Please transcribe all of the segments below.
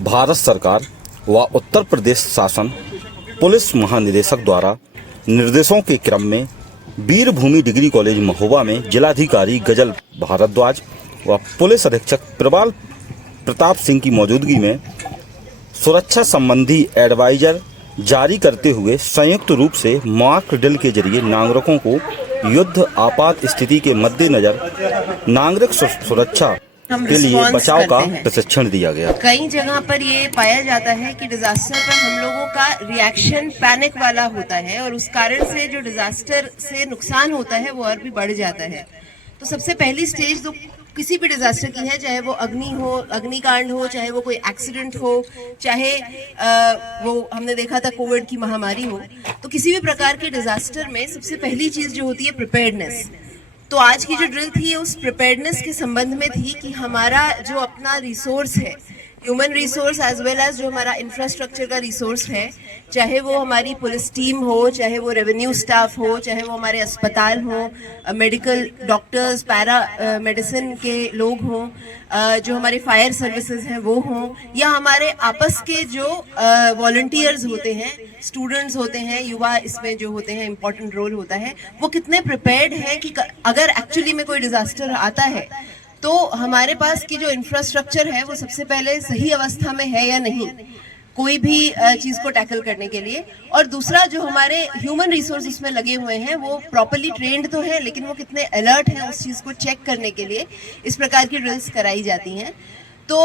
भारत सरकार व उत्तर प्रदेश शासन पुलिस महानिदेशक द्वारा निर्देशों के क्रम में वीरभूमि डिग्री कॉलेज महोबा में जिलाधिकारी गजल भारद्वाज व पुलिस अधीक्षक प्रबाल प्रताप सिंह की मौजूदगी में सुरक्षा संबंधी एडवाइजर जारी करते हुए संयुक्त रूप से मॉक ड्रिल के जरिए नागरिकों को युद्ध आपात स्थिति के मद्देनजर नागरिक सुरक्षा के लिए बचाव का प्रशिक्षण दिया गया। कई जगह पर ये पाया जाता है कि डिजास्टर पर हम लोगों का रिएक्शन पैनिक वाला होता है और उस कारण से जो डिजास्टर से नुकसान होता है वो और भी बढ़ जाता है। तो सबसे पहली स्टेज तो किसी भी डिजास्टर की है, चाहे वो अग्निकांड हो, चाहे वो कोई एक्सीडेंट हो, चाहे वो हमने देखा था कोविड की महामारी हो, तो किसी भी प्रकार के डिजास्टर में सबसे पहली चीज जो होती है प्रिपेयर्डनेस। तो आज की जो ड्रिल थी उस प्रिपेयर्डनेस के संबंध में थी कि हमारा जो अपना रिसोर्स है, human resource as well as जो हमारा इंफ्रास्ट्रक्चर का रिसोर्स है, चाहे वो हमारी पुलिस टीम हो, चाहे वो रेवेन्यू स्टाफ हो, चाहे वो हमारे अस्पताल हो, मेडिकल डॉक्टर्स, पैरा मेडिसिन के लोग हों, जो हमारे फायर सर्विसेज हैं वो हों, या हमारे आपस के जो वॉलंटियर्स होते हैं, स्टूडेंट्स होते हैं, युवा इसमें जो होते हैं इम्पोर्टेंट रोल होता है, वो कितने प्रिपेयर्ड हैं कि अगर एक्चुअली में कोई डिजास्टर आता है तो हमारे पास की जो इंफ्रास्ट्रक्चर है वो सबसे पहले सही अवस्था में है या नहीं, कोई भी चीज को टैकल करने के लिए। और दूसरा जो हमारे ह्यूमन रिसोर्स उसमें लगे हुए हैं वो प्रॉपर्ली ट्रेंड तो है, लेकिन वो कितने अलर्ट हैं उस चीज को चेक करने के लिए इस प्रकार की ड्रिल्स कराई जाती हैं। तो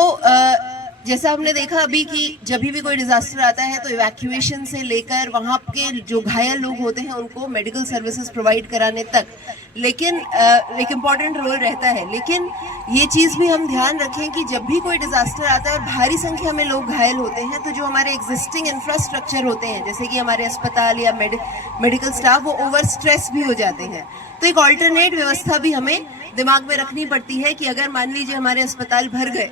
जैसा हमने देखा अभी कि जब भी कोई डिजास्टर आता है तो इवैक्यूएशन से लेकर वहाँ के जो घायल लोग होते हैं उनको मेडिकल सर्विसेज प्रोवाइड कराने तक, लेकिन एक इम्पॉर्टेंट रोल रहता है। लेकिन ये चीज़ भी हम ध्यान रखें कि जब भी कोई डिजास्टर आता है और भारी संख्या में लोग घायल होते हैं तो जो हमारे एग्जिस्टिंग इंफ्रास्ट्रक्चर होते हैं, जैसे कि हमारे अस्पताल या मेडिकल स्टाफ, वो ओवर स्ट्रेस भी हो जाते हैं। तो एक ऑल्टरनेट व्यवस्था भी हमें दिमाग में रखनी पड़ती है कि अगर मान लीजिए हमारे अस्पताल भर गए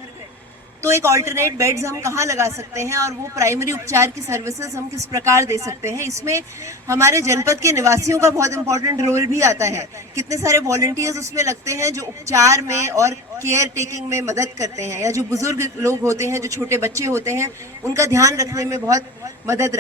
तो एक ऑल्टरनेट बेड्स हम कहाँ लगा सकते हैं और वो प्राइमरी उपचार की सर्विसेज हम किस प्रकार दे सकते हैं। इसमें हमारे जनपद के निवासियों का बहुत इंपॉर्टेंट रोल भी आता है। कितने सारे वॉलंटियर्स उसमें लगते हैं जो उपचार में और केयर टेकिंग में मदद करते हैं, या जो बुजुर्ग लोग होते हैं, जो छोटे बच्चे होते हैं, उनका ध्यान रखने में बहुत मदद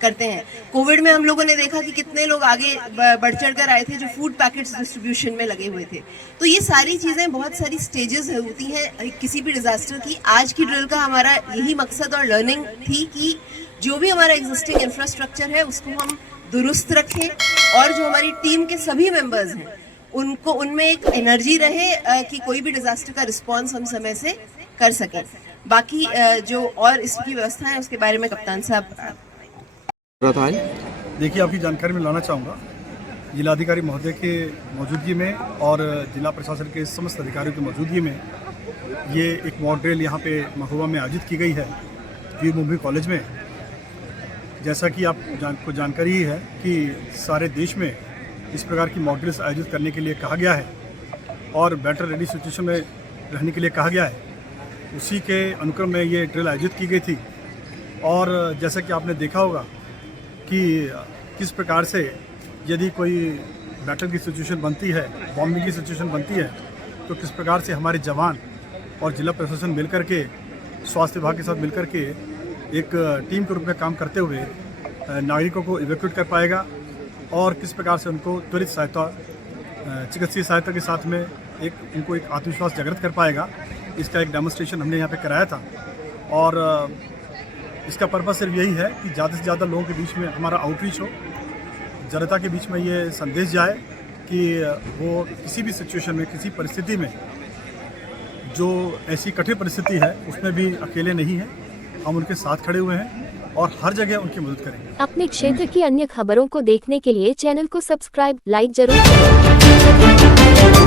करते हैं। कोविड में हम लोगों ने देखा कि कितने लोग आगे बढ़ चढ़ कर आए थे जो फूड पैकेट्स डिस्ट्रीब्यूशन में लगे हुए थे। तो ये सारी चीजें, बहुत सारी स्टेजेस होती हैं किसी भी डिजास्टर की। आज की ड्रिल का हमारा यही मकसद और लर्निंग थी कि जो भी हमारा एग्जिस्टिंग इंफ्रास्ट्रक्चर है उसको हम दुरुस्त रखें और जो हमारी टीम के सभी मेंबर्स हैं उनको उनमें एक एनर्जी रहे कि कोई भी डिजास्टर का रिस्पांस हम समय से कर सकें। बाकी जो और इसकी व्यवस्था है उसके बारे में कप्तान साहब। देखिए, आपकी जानकारी में लाना चाहूँगा, जिलाधिकारी महोदय के मौजूदगी में और जिला प्रशासन के समस्त अधिकारियों की मौजूदगी में ये एक मॉक ड्रिल यहाँ पे महोबा में आयोजित की गई है वीरभूमि कॉलेज में। जैसा कि आपको जानकारी ही है कि सारे देश में इस प्रकार की मॉक ड्रिल्स आयोजित करने के लिए कहा गया है और बेटर रेडी सिचुएशन में रहने के लिए कहा गया है। उसी के अनुक्रम में ये ड्रिल आयोजित की गई थी। और जैसा कि आपने देखा होगा कि किस प्रकार से यदि कोई बैटल की सिचुएशन बनती है, बॉम्बिंग की सिचुएशन बनती है, तो किस प्रकार से हमारे जवान और जिला प्रशासन मिलकर के, स्वास्थ्य विभाग के साथ मिलकर के एक टीम के रूप में काम करते हुए नागरिकों को इवैक्यूएट कर पाएगा और किस प्रकार से उनको त्वरित सहायता, चिकित्सीय सहायता के साथ में उनको एक आत्मविश्वास जागृत कर पाएगा। इसका एक डेमोन्स्ट्रेशन हमने यहाँ पे कराया था और इसका पर्पस सिर्फ यही है कि ज़्यादा से ज़्यादा लोगों के बीच में हमारा आउटरीच हो, जनता के बीच में ये संदेश जाए कि वो किसी भी सिचुएशन में, किसी परिस्थिति में, जो ऐसी कठिन परिस्थिति है उसमें भी अकेले नहीं है, हम उनके साथ खड़े हुए हैं और हर जगह उनकी मदद करेंगे। अपने क्षेत्र की अन्य खबरों को देखने के लिए चैनल को सब्सक्राइब, लाइक जरूर करें।